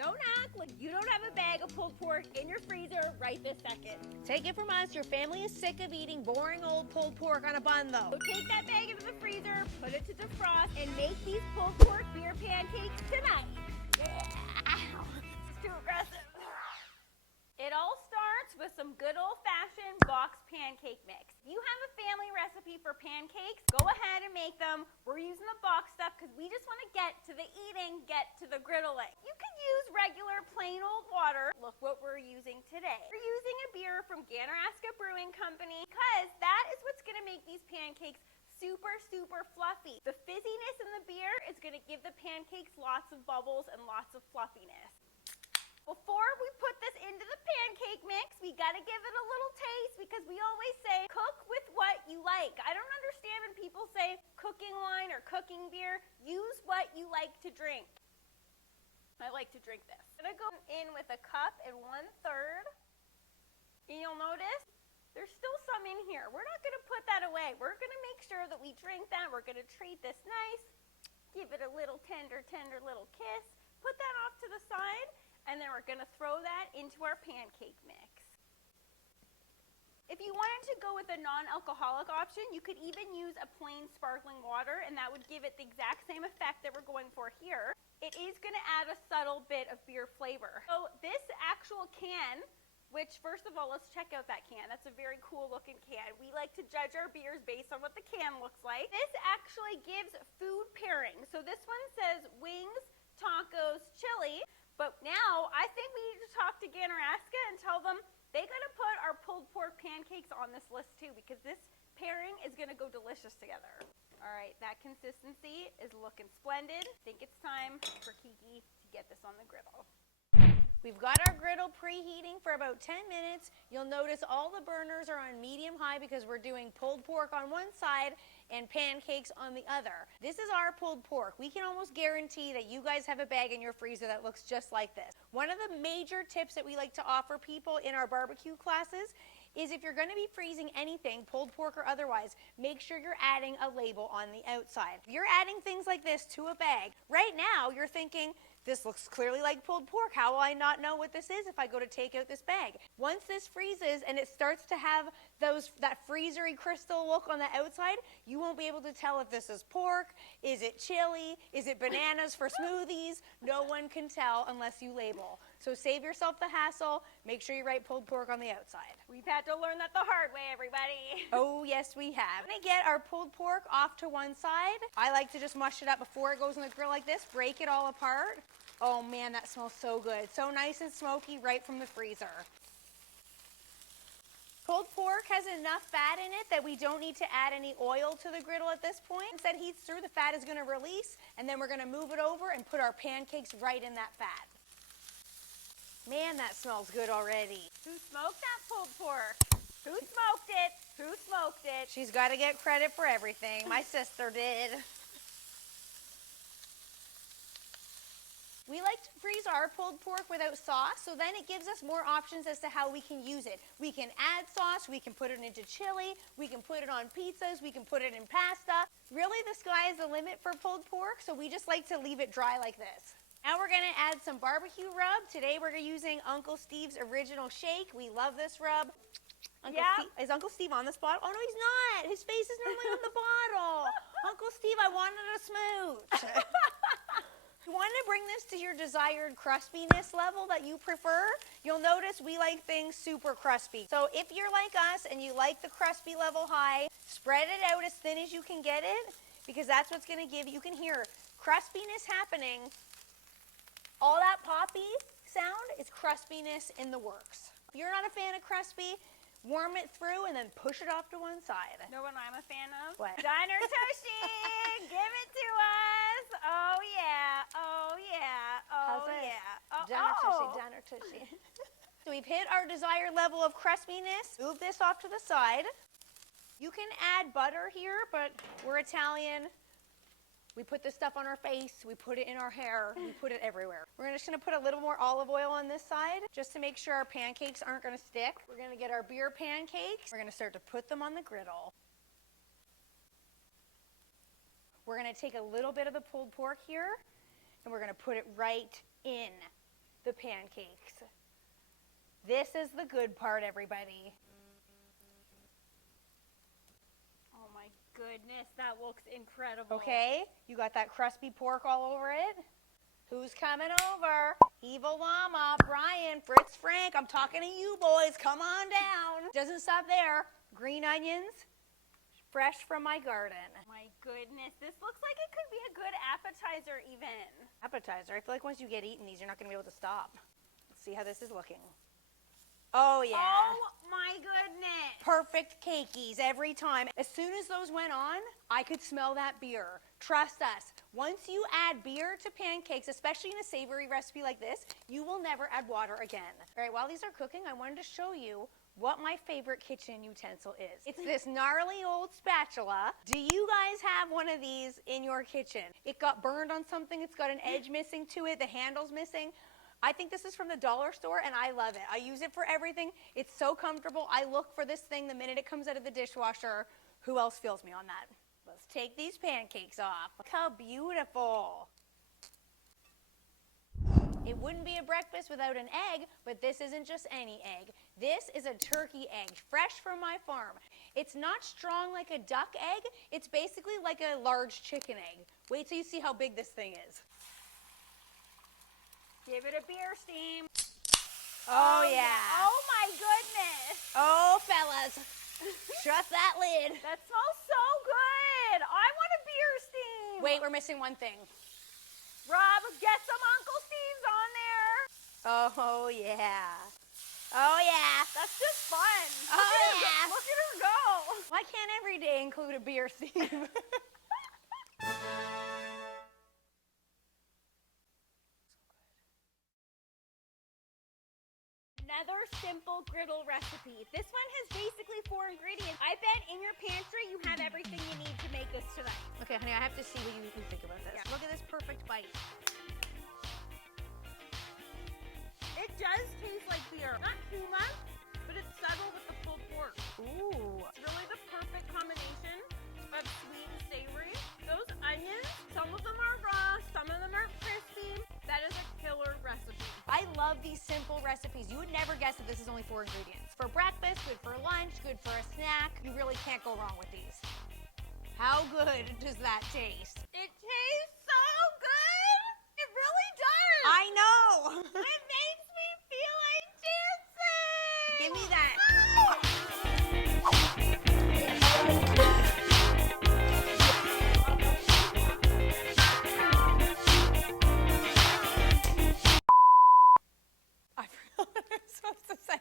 Don't act like you don't have a bag of pulled pork in your freezer right this second. Take it from us, your family is sick of eating boring old pulled pork on a bun though. So take that bag into the freezer, put it to defrost, and make these pulled pork beer pancakes tonight. Yeah! This is too aggressive. It all starts with some good old-fashioned box pancake mix. If you have a family recipe for pancakes, go ahead and make them. We're using the box stuff because we just want to get to the eating, get to the griddling. You can use regular plain old water. Look what we're using today. We're using a beer from Ganaraska Brewing Company because that is what's going to make these pancakes super, super fluffy. The fizziness in the beer is going to give the pancakes lots of bubbles and lots of fluffiness. Before we put this into the pancake mix, we got to give it a little taste because we always say cook with what you like. I don't understand when people say cooking wine or cooking beer. Use what you like to drink. I like to drink this. I'm going to go in with a cup and 1/3. And you'll notice there's still some in here. We're not going to put that away. We're going to make sure that we drink that. We're going to treat this nice. Give it a little tender, tender little kiss. Put that off to the side. And then we're going to throw that into our pancake mix. If you wanted to go with a non-alcoholic option, you could even use a plain sparkling water, and that would give it the exact same effect that we're going for here. It is going to add a subtle bit of beer flavor. So this actual can, which first of all, let's check out that can. That's a very cool looking can. We like to judge our beers based on what the can looks like. This actually gives food pairing. So this one says wings, tacos, chili. But now, I think we need to talk to Ganaraska and tell them they got to put our pulled pork pancakes on this list too, because this pairing is going to go delicious together. All right, that consistency is looking splendid. I think it's time for Kiki to get this on the griddle. We've got our griddle preheating for about 10 minutes. You'll notice all the burners are on medium-high because we're doing pulled pork on one side and pancakes on the other. This is our pulled pork. We can almost guarantee that you guys have a bag in your freezer that looks just like this. One of the major tips that we like to offer people in our barbecue classes is if you're going to be freezing anything, pulled pork or otherwise, make sure you're adding a label on the outside. If you're adding things like this to a bag, right now you're thinking, this looks clearly like pulled pork. How will I not know what this is if I go to take out this bag? Once this freezes and it starts to have that freezery crystal look on the outside, you won't be able to tell if this is pork, is it chili, is it bananas for smoothies? No one can tell unless you label. So save yourself the hassle. Make sure you write pulled pork on the outside. We've had to learn that the hard way, everybody. Oh, yes, we have. We're going to get our pulled pork off to one side. I like to just mush it up before it goes on the grill like this, break it all apart. Oh, man, that smells so good. So nice and smoky right from the freezer. Pulled pork has enough fat in it that we don't need to add any oil to the griddle at this point. Once that heats through, the fat is going to release, and then we're going to move it over and put our pancakes right in that fat. Man, that smells good already. Who smoked that pulled pork? Who smoked it? Who smoked it? She's got to get credit for everything. My sister did. We like to freeze our pulled pork without sauce, so then it gives us more options as to how we can use it. We can add sauce, we can put it into chili, we can put it on pizzas, we can put it in pasta. Really, the sky is the limit for pulled pork, so we just like to leave it dry like this. Now we're going to add some barbecue rub. Today we're using Uncle Steve's Original Shake. We love this rub. Is Uncle Steve on the spot? Oh, no, he's not. His face is normally on the bottle. Uncle Steve, I wanted a smooch. You want to bring this to your desired crispiness level that you prefer. You'll notice we like things super crispy. So if you're like us and you like the crispy level high, spread it out as thin as you can get it, because that's what's going to give you can hear crispiness happening. All that poppy sound is crispiness in the works. If you're not a fan of crispy, warm it through and then push it off to one side. Know what I'm a fan of? What? Diner Tushy! Give it to us! Oh yeah! Oh yeah! Oh yeah! Diner Tushy. So we've hit our desired level of crispiness. Move this off to the side. You can add butter here, but we're Italian. We put this stuff on our face, we put it in our hair, we put it everywhere. We're just going to put a little more olive oil on this side just to make sure our pancakes aren't going to stick. We're going to get our beer pancakes. We're going to start to put them on the griddle. We're going to take a little bit of the pulled pork here and we're going to put it right in. the pancakes. This is the good part, everybody. Oh my goodness, that looks incredible. Okay, you got that crispy pork all over it? Who's coming over? Evil Llama, Brian, Fritz, Frank, I'm talking to you boys. Come on down. Doesn't stop there. Green onions, fresh from my garden. My goodness, this looks like it could be a good appetizer even. Appetizer. I feel like once you get eating these, you're not going to be able to stop. Let's see how this is looking. Oh, yeah. Oh my goodness. Perfect cakeys every time. As soon as those went on, I could smell that beer. Trust us. Once you add beer to pancakes, especially in a savory recipe like this, you will never add water again. All right, while these are cooking, I wanted to show you what my favorite kitchen utensil is. It's this gnarly old spatula. Do you guys have one of these in your kitchen? It got burned on something. It's got an edge missing to it. The handle's missing. I think this is from the dollar store, and I love it. I use it for everything. It's so comfortable. I look for this thing the minute it comes out of the dishwasher. Who else feels me on that? Let's take these pancakes off. Look how beautiful. It wouldn't be a breakfast without an egg, but this isn't just any egg. This is a turkey egg, fresh from my farm. It's not strong like a duck egg. It's basically like a large chicken egg. Wait till you see how big this thing is. Give it a beer steam. Oh, yeah. Oh my goodness. Oh, fellas. Shut that lid. That smells so good. I want a beer steam. Wait, we're missing one thing. Rob, get some Uncle Steve's on there. Oh, yeah. Oh, yeah. That's just fun. Oh, yeah. Look at her go. Why can't every day include a beer theme? Another simple griddle recipe. This one has basically 4 ingredients. I bet in your pantry you have everything you need to make this tonight. Okay, honey, I have to see what you think about this. Yeah. Look at this perfect bite. It does taste like beer. Not too much, but it's subtle with the pulled pork. Ooh. It's really the perfect combination of sweet and savory. Those onions, some of them are raw, some of them are crispy. That is a killer recipe. I love these simple recipes. You would never guess that this is only 4 ingredients. For breakfast, good for lunch, good for a snack. You really can't go wrong with these. How good does that taste? It tastes so good. It really does. I know. It makes me feel like dancing. Give me that. I forgot what I was supposed to say.